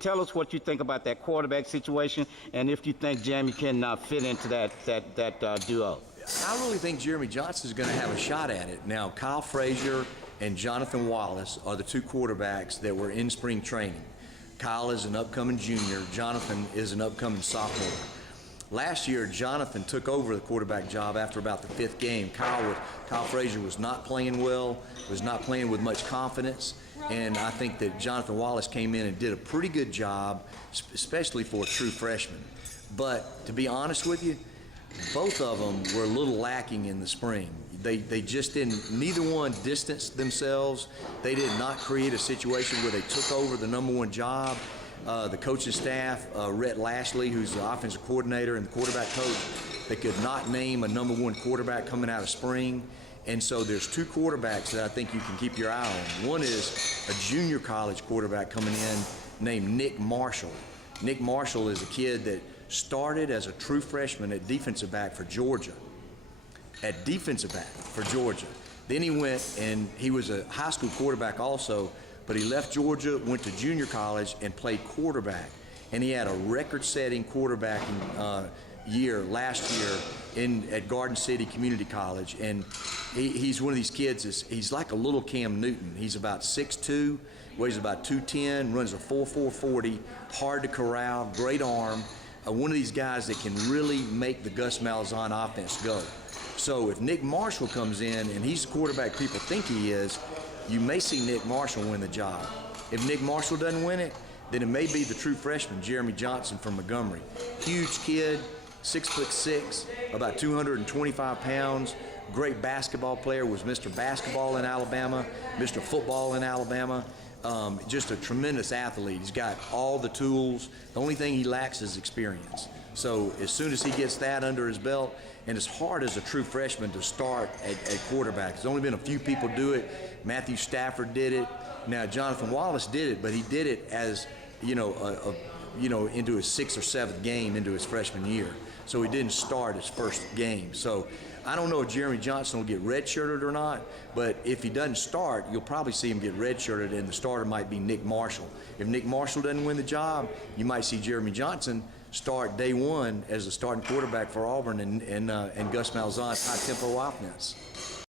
Tell us what you think about that quarterback situation, and if you think Jeremy can fit into that duo. I really think Jeremy Johnson is going to have a shot at it. Now, Kyle Frazier and Jonathan Wallace are the two quarterbacks that were in spring training. Kyle is an upcoming junior. Jonathan is an upcoming sophomore. Last year, Jonathan took over the quarterback job after about the 5th game. Kyle Frazier was not playing well, was not playing with much confidence, and I think that Jonathan Wallace came in and did a pretty good job, especially for a true freshman. But to be honest with you, both of them were a little lacking in the spring. They just didn't, neither one distanced themselves. They did not create a situation where they took over the #1 job. The coaching staff, Rhett Lashley, who's the offensive coordinator and the quarterback coach, they could not name a #1 quarterback coming out of spring. And so there's two quarterbacks that I think you can keep your eye on. One is a junior college quarterback coming in named Nick Marshall. Nick Marshall is a kid that started as a true freshman at defensive back for Georgia. Then he went and he was a high school quarterback also, but he left Georgia, went to junior college, and played quarterback. And he had a record-setting quarterbacking year last year at Garden City Community College. And he's one of these kids, he's like a little Cam Newton. He's about 6'2", weighs about 210, runs a 4.4 40, hard to corral, great arm. One of these guys that can really make the Gus Malzahn offense go. So if Nick Marshall comes in and he's the quarterback people think he is, you may see Nick Marshall win the job. If Nick Marshall doesn't win it, then it may be the true freshman, Jeremy Johnson from Montgomery. Huge kid, 6'6", about 225 pounds, great basketball player, was Mr. Basketball in Alabama, Mr. Football in Alabama. Just a tremendous athlete. He's got all the tools. The only thing he lacks is experience. So as soon as he gets that under his belt, and it's hard as a true freshman to start at quarterback. There's only been a few people do it. Matthew Stafford did it. Now Jonathan Wallace did it, but he did it as into his 6th or 7th game into his freshman year. So he didn't start his first game. So I don't know if Jeremy Johnson will get redshirted or not, but if he doesn't start, you'll probably see him get redshirted, and the starter might be Nick Marshall. If Nick Marshall doesn't win the job, you might see Jeremy Johnson start day one as the starting quarterback for Auburn and Gus Malzahn's high-tempo offense.